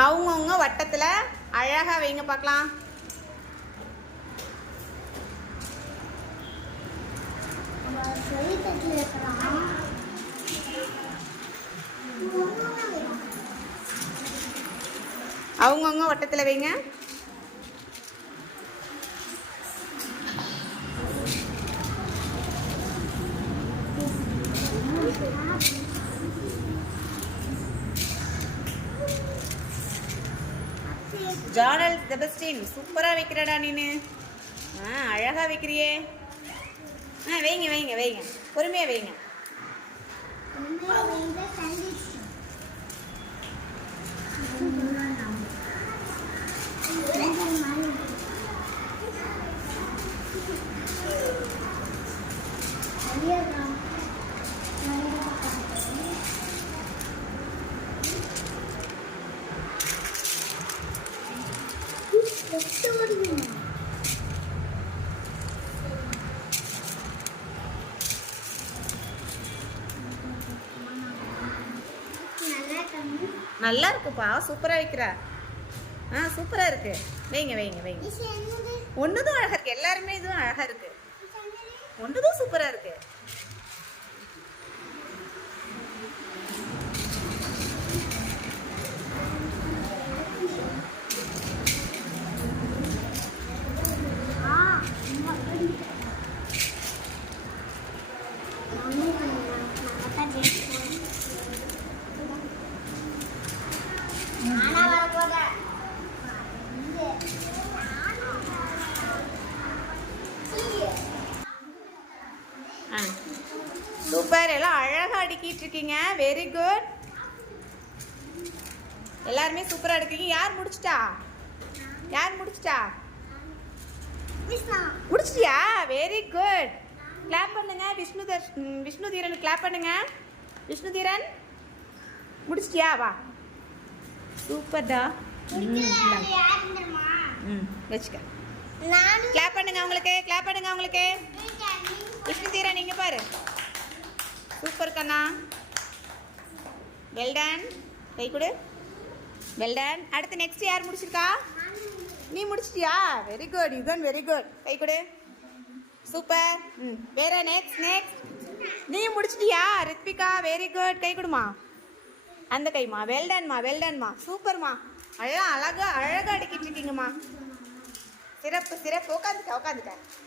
அவங்கவுங்க வட்டத்தில் அழகாக வைங்க பார்க்கலாம். அவங்கவுங்க வட்டத்தில் வைங்க. ஜானல் செபஸ்டின் சூப்பராக வைக்கிறடா நீனு. ஆ அழகாக வைக்கிறியே. ஆ வைங்க வைங்க வைங்க. பொறுமையாக வைங்க. நல்லா நல்லா இருக்குப்பா சூப்பராக வைக்கிற. ஆ சூப்பராக இருக்கு. வைங்க வைங்க வைங்க. ஒன்றுதும் அழகாக இருக்கு. எல்லாருமே இதுவும் அழகாக இருக்கு. ஒன்றுதும் சூப்பராக இருக்கு ஆ ரொம்ப பிடிக்கும் மம்மி நான் ஜெயிச்சேன் நானா வர போறேன் ஆ சூப்பர் எல்லாம் அழகாக அடுக்கிட்டு இருக்கீங்க. வெரி குட் எல்லாருமே சூப்பராக அடுக்கிறீங்க. யார் முடிச்சிட்டா? யார் முடிச்சிட்டா? முடிச்சிட்டியா? வெரி குட் கிளாப் பண்ணுங்க. விஷ்ணு தர் விஷ்ணு தீரன் கிளாப் பண்ணுங்க. விஷ்ணு தீரன் முடிச்சிட்டியா? வா. சூப்பர்டா யார் ம் வச்சுக்க. கிளாப் பண்ணுங்க அவங்களுக்கு. கிளாப் பண்ணுங்க அவங்களுக்கு. விஷ்ணு தீரன் நீங்க பாரு. கண்ணா. வெல்டன் கை கொடு. வெல்டன் அடுத்து நெக்ஸ்ட் யார் முடிச்சிருக்கா? நீ முடிச்சிட்டியா? Very good you can very good கை கொடு. சூப்பர் ம். வேற நெக்ஸ்ட் நெக்ஸ்ட் நீ முடிச்சிட்டியா? ரித்விகா வெரி குட் கை கொடுமா. அந்த கைமா வெல்டன்மா வெல்டன்மா சூப்பர்மா அழகாக அழகாக அழகாக அடிக்கிட்டு இருக்கீங்கம்மா. சிறப்பு சிறப்பு. உட்காந்துட்டேன் உட்காந்துட்டேன்